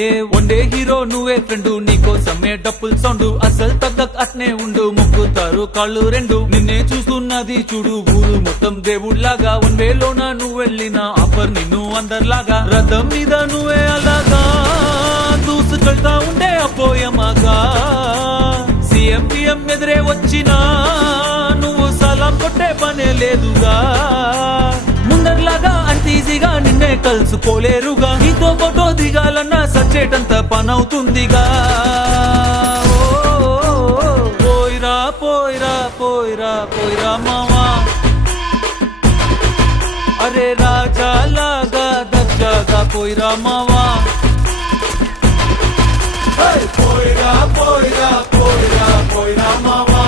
ఏ one day hero నువ్వే friend, నీకోసమే డప్పుల్ sound, అసలు తగ్గక్ అట్నే ఉండు, మొక్కుతారు కాళ్ళు రెండు. నిన్నే చూస్తున్నది చూడు ఊరు మొత్తం దేవుళ్లాగా, వన్ వేలోన నువ్వు వెళ్ళిన ఆఫర్ నిన్ను అందరిలాగా, రథం మీద నువ్వే అలాగా దూసుకెళ్తా ఉండే అపోయమాగా. సీఎం పిఎం ఎదురే వచ్చినా నువ్వు సలాం కొట్టే పనే లేదుగా, ముందర్లాగా అంత ఈజీగా నిన్నే కలుసుకోలేరుగా, నీతో ఫోటో దిగాలన్నా సచ్చేటంత పనవుతుందిగా. పోయిరా పోయిరా పోయిరా పోయిరా మావా, అరే రాజాలాగా దర్జాగా పోయిరా మావా. పోయిరా పోయిరా పోయిరా పోయిరా మావా,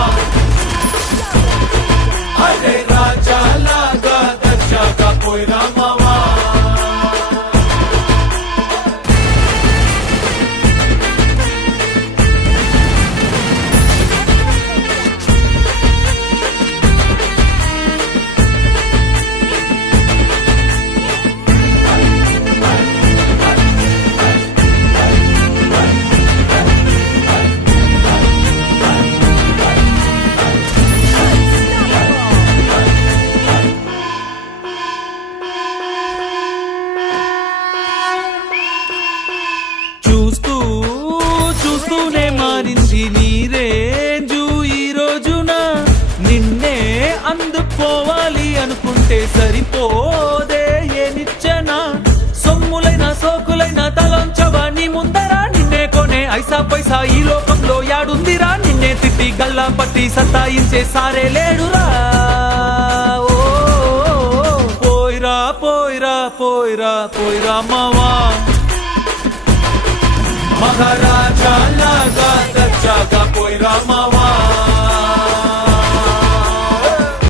అరే రాజాలాగా దర్జాగా పోయిరా మావా. చూస్తూనే మారింది నీ రేంజు ఈ రోజున, నిన్నే అందుకోవాలి అనుకుంటే సరిపోదే ఏ నిచ్చెన, సొమ్ములైన సోకులైన తలంచవా నీ ముందరా, నిన్నే కొనే ఐసా పైసా ఈ లోకంలో యాడుందిరా, నిన్నే తిట్టి గల్లా పట్టి సతాయించే సారే లేడురా. పోయిరా పోయిరా పోయిరా పోయిరా మావా,